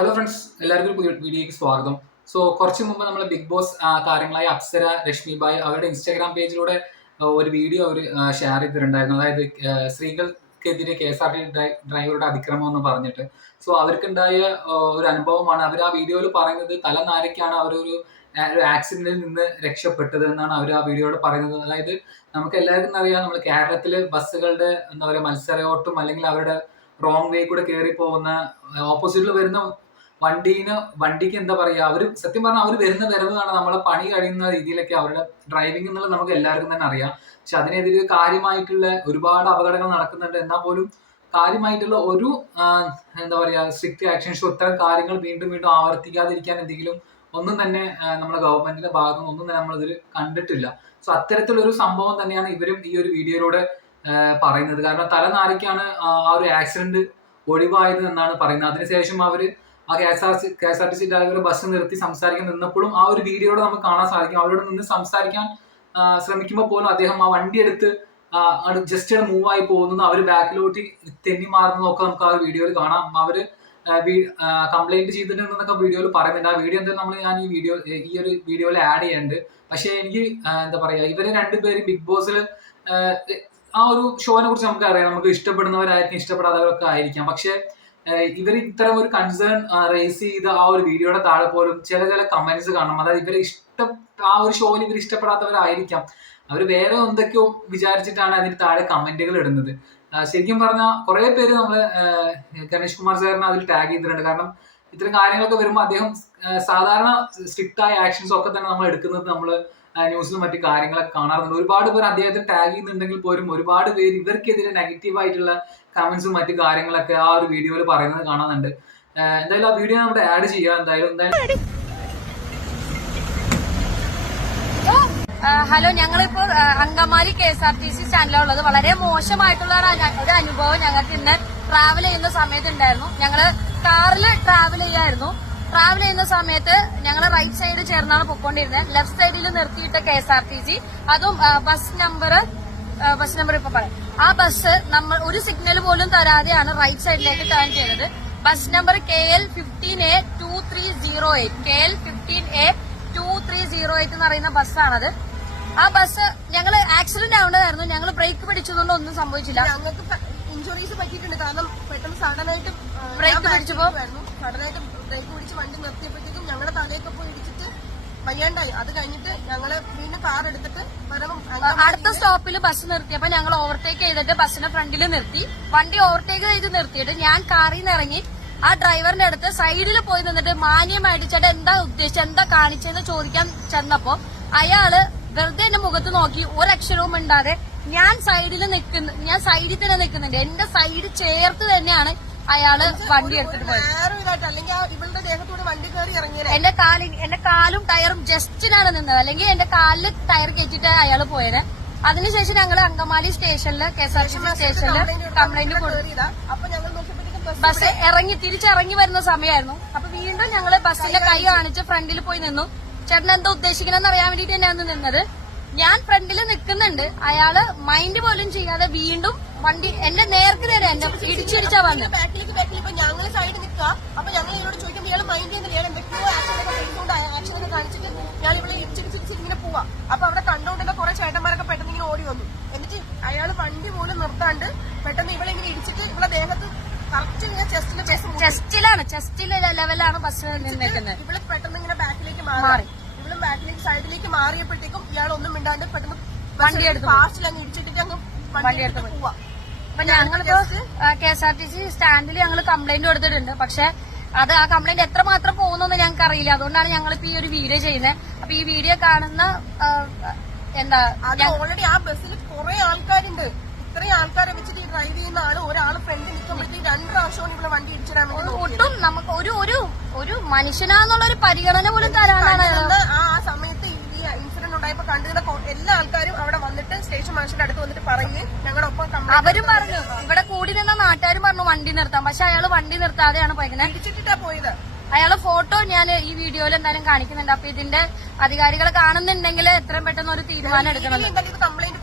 Hello friends, എല്ലാവർക്കും പുതിയ വീഡിയോയ്ക്ക് സ്വാഗതം. കുറച്ച് മുമ്പ് നമ്മൾ ബിഗ് ബോസ് താരങ്ങളായ അപ്സര, രശ്മി ബായ് അവരുടെ ഇൻസ്റ്റാഗ്രാം പേജിലൂടെ ഒരു വീഡിയോ അവർ ഷെയർ ചെയ്തിട്ടുണ്ടായിരുന്നു. അതായത് സ്ത്രീകൾക്കെതിരെ KSRTC ഡ്രൈവറുടെ അതിക്രമം എന്ന് പറഞ്ഞിട്ട്. അവർക്കുണ്ടായ ഒരു അനുഭവമാണ് അവർ ആ വീഡിയോയിൽ പറയുന്നത്. തലനാരിക്കാണ് അവരൊരു ഒരു ആക്സിഡന്റിൽ നിന്ന് രക്ഷപ്പെട്ടത് എന്നാണ് അവർ ആ വീഡിയോയിൽ പറയുന്നത്. അതായത് നമുക്ക് എല്ലാവർക്കും അറിയാം, നമ്മൾ കേരളത്തിൽ ബസ്സുകളുടെ എന്താ പറയുക മത്സരയോട്ടും അല്ലെങ്കിൽ അവരുടെ റോങ് വേ കൂടെ കയറി പോകുന്ന ഓപ്പോസിറ്റിൽ വരുന്ന വണ്ടിക്ക് എന്താ പറയാ, അവര് സത്യം പറഞ്ഞാൽ അവർ വരുന്ന വരവ് കാണാൻ നമ്മളെ പണി കഴിയുന്ന രീതിയിലൊക്കെ അവരുടെ ഡ്രൈവിംഗ് എന്നുള്ളത് നമുക്ക് എല്ലാവർക്കും തന്നെ അറിയാം. പക്ഷെ അതിനെതിരെ കാര്യമായിട്ടുള്ള ഒരുപാട് അപകടങ്ങൾ നടക്കുന്നുണ്ട്. എന്നാൽ പോലും കാര്യമായിട്ടുള്ള ഒരു എന്താ പറയാ സ്ട്രിക്റ്റ് ആക്ഷൻസോ ഇത്തരം കാര്യങ്ങൾ വീണ്ടും വീണ്ടും ആവർത്തിക്കാതിരിക്കാൻ എന്തെങ്കിലും ഒന്നും തന്നെ നമ്മുടെ ഗവൺമെന്റിന്റെ ഭാഗത്തുനിന്ന് ഒന്നും തന്നെ നമ്മളിതിൽ കണ്ടിട്ടില്ല. അത്തരത്തിലുള്ള ഒരു സംഭവം തന്നെയാണ് ഇവരും ഈ ഒരു വീഡിയോയിലൂടെ പറയുന്നത്. കാരണം തലനാരിക്കാണ് ആ ഒരു ആക്സിഡന്റ് ഒഴിവായത് എന്നാണ് പറയുന്നത്. അതിനുശേഷം അവര് ആ KSRTC ഡ്രൈവർ ബസ് നിർത്തി സംസാരിക്കാൻ നിന്നപ്പോഴും ആ ഒരു വീഡിയോയുടെ നമുക്ക് കാണാൻ സാധിക്കും. അവരോട് നിന്ന് സംസാരിക്കാൻ ശ്രമിക്കുമ്പോൾ പോലും അദ്ദേഹം ആ വണ്ടി എടുത്ത് ജസ്റ്റ് മൂവ് ആയി പോകുന്നത്, അവര് ബാക്കിലോട്ട് തെന്നി മാറുന്നതൊക്കെ നമുക്ക് ആ ഒരു വീഡിയോയിൽ കാണാം. അവര് കംപ്ലൈന്റ് ചെയ്തിട്ടുണ്ടെന്നൊക്കെ വീഡിയോയിൽ പറയുന്നുണ്ട്. ആ വീഡിയോ എന്തായാലും ഞാൻ ഈ ഒരു വീഡിയോയിൽ ആഡ് ചെയ്യുന്നുണ്ട്. പക്ഷെ എനിക്ക് എന്താ പറയാ, ഇവരെ രണ്ടുപേരും ബിഗ് ബോസിൽ ആ ഒരു ഷോനെ കുറിച്ച് നമുക്ക് അറിയാം. നമുക്ക് ഇഷ്ടപ്പെടുന്നവരായിരിക്കും, ഇഷ്ടപ്പെടാത്തവരൊക്കെ ആയിരിക്കാം. പക്ഷെ ഇവർ ഇത്തരം ഒരു കൺസേൺ റേസ് ചെയ്ത ആ ഒരു വീഡിയോയുടെ താഴെ പോലും ചില കമന്റ്സ് കാണണം. അതായത് ഇവരെ ആ ഒരു ഷോയിൽ ഇവർ ഇഷ്ടപ്പെടാത്തവരായിരിക്കാം. അവർ വേറെ എന്തൊക്കെയോ വിചാരിച്ചിട്ടാണ് അതിന് താഴെ കമന്റുകൾ ഇടുന്നത്. ശരിക്കും പറഞ്ഞാൽ കുറെ പേര് നമ്മള് ഗണേഷ് കുമാർ സാറിനെ അതിൽ ടാഗ് ചെയ്തിട്ടുണ്ട്. കാരണം ഇത്തരം കാര്യങ്ങളൊക്കെ വരുമ്പോൾ അദ്ദേഹം സാധാരണ സ്ട്രിക്റ്റ് ആയ ആക്ഷൻസ് ഒക്കെ തന്നെ നമ്മൾ എടുക്കുന്നത് നമ്മൾ ന്യൂസിലും മറ്റു കാര്യങ്ങളൊക്കെ കാണാറുണ്ട്. ഒരുപാട് പേർ അദ്ദേഹത്തെ ടാഗ് ചെയ്യുന്നുണ്ടെങ്കിൽ പോലും ഒരുപാട് പേര് ഇവർക്കെതിരെ നെഗറ്റീവ് ആയിട്ടുള്ള കമന്റ്സും മറ്റു കാര്യങ്ങളൊക്കെ ആ ഒരു വീഡിയോയിൽ പറയുന്നത് കാണാനുണ്ട്. എന്തായാലും ആ വീഡിയോ നമ്മുടെ ആഡ് ചെയ്യാം. എന്തായാലും ഹലോ, ഞങ്ങളിപ്പോൾ അങ്കമാലി KSRTC സ്റ്റാൻഡിലാണ് ഉള്ളത്. വളരെ മോശമായിട്ടുള്ള ഒരു അനുഭവം ഞങ്ങൾക്ക് ഇന്ന് ട്രാവൽ ചെയ്യുന്ന സമയത്ത് ഉണ്ടായിരുന്നു. ഞങ്ങള് കാറിൽ ട്രാവൽ ചെയ്യുന്ന സമയത്ത് ഞങ്ങൾ റൈറ്റ് സൈഡ് ചേർന്നാണ് പൊക്കോണ്ടിരുന്നത്. ലെഫ്റ്റ് സൈഡിൽ നിർത്തിയിട്ട KSRTC, അതും ബസ് നമ്പർ ഇപ്പൊ പറയാം. ആ ബസ് നമ്മൾ ഒരു സിഗ്നൽ പോലും തരാതെയാണ് റൈറ്റ് സൈഡിലേക്ക് ടേൺ ചെയ്തത്. Bus number KL 15A 2308 KL 15A 2308 എന്ന് പറയുന്ന ബസ്സാണത്. ആ ബസ് ഞങ്ങൾ ആക്സിഡന്റ് ആവേണ്ടതായിരുന്നു. ഞങ്ങൾ ബ്രേക്ക് പിടിച്ചതുകൊണ്ട് ഒന്നും സംഭവിച്ചില്ല. ഞങ്ങൾക്ക് ഇഞ്ചുറീസ് പറ്റിയിട്ടുണ്ട്. കാരണം പെട്ടെന്ന് സഡനായിട്ട് ബ്രേക്ക് പിടിച്ചപ്പോ സഡനായിട്ട് ബ്രേക്ക് പിടിച്ച് വണ്ടി നിർത്തിയപ്പോഴത്തേക്കും ഞങ്ങളുടെ തലയൊക്കെ പോയി ഇടിച്ചിട്ട് വയ്യാണ്ടായി. അത് കഴിഞ്ഞിട്ട് ഞങ്ങള് വീണ്ടും കാർ എടുത്തിട്ട് അടുത്ത സ്റ്റോപ്പിൽ ബസ് നിർത്തിയപ്പോ ഞങ്ങൾ ഓവർടേക്ക് ചെയ്തിട്ട് ബസ്സിന്റെ ഫ്രണ്ടിൽ നിർത്തി. വണ്ടി ഓവർടേക്ക് ചെയ്ത് നിർത്തിയിട്ട് ഞാൻ കാറിൽ നിന്ന് ഇറങ്ങി ആ ഡ്രൈവറിന്റെ അടുത്ത് സൈഡിൽ പോയി നിന്നിട്ട് മാന്യമായിട്ട് ചേട്ടാ എന്താ ഉദ്ദേശിച്ചത്, എന്താ കാണിച്ചതെന്ന് ചോദിക്കാൻ ചെന്നപ്പോ അയാള് വെറുതെ എന്റെ മുഖത്ത് നോക്കി ഒരക്ഷരവും ഉണ്ടാതെ ഞാൻ സൈഡിൽ തന്നെ നിൽക്കുന്നുണ്ട്. എന്റെ സൈഡ് ചേർത്ത് തന്നെയാണ് അയാള് വണ്ടി എടുത്തിട്ട് പോയത്. എന്റെ കാലും ടയറും ജസ്റ്റിനാണ് നിന്നത്. അല്ലെങ്കിൽ എന്റെ കാലിൽ ടയർ കയറ്റിട്ട് അയാള് പോയത്. അതിനുശേഷം ഞങ്ങൾ അങ്കമാലി സ്റ്റേഷനില് KSRTC സ്റ്റേഷനില് കംപ്ലൈന്റ് കൊടുത്തു. ബസ് തിരിച്ചിറങ്ങി വരുന്ന സമയമായിരുന്നു. അപ്പൊ വീണ്ടും ഞങ്ങള് ബസ്സിന്റെ കൈ കാണിച്ച് ഫ്രണ്ടിൽ പോയി നിന്നു. ചേട്ടൻ എന്താ ഉദ്ദേശിക്കണമെന്ന് അറിയാൻ വേണ്ടിട്ട് തന്നെയാണ് നിന്നത്. ഞാൻ ഫ്രണ്ടിൽ നിൽക്കുന്നുണ്ട്. അയാള് മൈൻഡ് പോലും ചെയ്യാതെ വീണ്ടും വണ്ടി എന്റെ നേർക്ക് നേരെ എന്നെ ഇടിച്ചിടിച്ചാ വന്നത്. ബാക്കിലിപ്പോ ഞങ്ങൾ സൈഡ് നിൽക്കുക. അപ്പൊ ഞങ്ങൾ ഇവരോട് ചോദിക്കുമ്പോൾ ഇയാൾ മൈൻഡ് ചെയ്യുന്നില്ല. ഇയാൾ എന്തൊക്കെയോ ആക്ഷനൊക്കെ കാണിച്ചിട്ട് ഞാൻ ഇവിടെ ഇടിച്ചിടിച്ച് ഇങ്ങനെ പോവാ. അപ്പൊ അവിടെ കണ്ടുകൊണ്ടുള്ള കുറെ ചേട്ടന്മാരൊക്കെ പെട്ടെന്ന് ഇങ്ങനെ ഓടി വന്നു. എന്നിട്ട് അയാൾ വണ്ടി പോലും നിർത്താണ്ട് പെട്ടെന്ന് ഇവിടെ ഇങ്ങനെ ഇടിച്ചിട്ട് ഇവിടെ ദേഹത്ത് ചെസ്റ്റിലെ ലെവലാണ് ബസ് നിൽക്കുന്നത്. ഇവിടെ പെട്ടെന്ന് ഇങ്ങനെ ബാക്കിലേക്ക് മാറി. ഇവിടെ ബാക്കിലേക്ക് സൈഡിലേക്ക് മാറിയപ്പോഴത്തേക്കും ഇയാൾ ഒന്നും മിണ്ടാണ്ട് പെട്ടെന്ന് വണ്ടി എടുത്ത് ഫാസ്റ്റിൽ അങ്ങ് ഇടിച്ചിട്ട് അങ്ങ് വണ്ടി എടുത്ത് പോവാ. അപ്പൊ ഞങ്ങളിപ്പോ KSRTC സ്റ്റാൻഡിൽ ഞങ്ങൾ കംപ്ലൈന്റ് കൊടുത്തിട്ടുണ്ട്. പക്ഷെ അത് ആ കംപ്ലൈന്റ് എത്രമാത്രം പോകുന്നു ഞങ്ങൾക്ക് അറിയില്ല. അതുകൊണ്ടാണ് ഞങ്ങളിപ്പോ ഈ ഒരു വീഡിയോ ചെയ്യുന്നത്. അപ്പൊ ഈ വീഡിയോ കാണുന്ന ഓൾറെഡി ആ ബസ്സിൽ കുറെ ആൾക്കാരുണ്ട്. ഇത്രയും ആൾക്കാരെ വെച്ചിട്ട് ഡ്രൈവ് ചെയ്യുന്ന ആള് ഒരാള് ഫ്രണ്ട് നിൽക്കുമ്പോഴത്തേക്ക് 2 പ്രാവശ്യവും ഇവിടെ വണ്ടി ഇടിച്ചിടാൻ വേണ്ടി ഒട്ടും നമുക്ക് ഒരു മനുഷ്യനാന്നുള്ള ഒരു പരിഗണന പോലും തരാനാണ്. ആ സമയത്ത് ഈ ഇൻസിഡന്റ് ഉണ്ടായപ്പോ കണ്ടിരുന്ന എല്ലാ ആൾക്കാരും അവിടെ വന്നിട്ട് സ്റ്റേഷൻ മാഷിന്റെ അടുത്ത് വന്നിട്ട് പറഞ്ഞ് ഞങ്ങളൊപ്പം അവരും പറഞ്ഞു, ഇവിടെ കൂടി നിന്ന നാട്ടുകാരും പറഞ്ഞു വണ്ടി നിർത്താം. പക്ഷെ അയാള് വണ്ടി നിർത്താതെയാണ് പോയത്. ഇടിച്ചിട്ടാ പോയത്. അയാളെ ഫോട്ടോ ഞാൻ ഈ വീഡിയോയിൽ എന്തായാലും കാണിക്കുന്നുണ്ട്. അപ്പൊ ഇതിന്റെ അധികാരികളെ കാണുന്നുണ്ടെങ്കിൽ എത്രയും പെട്ടെന്ന് ഒരു തീരുമാനം എടുക്കണം. കംപ്ലൈന്റ്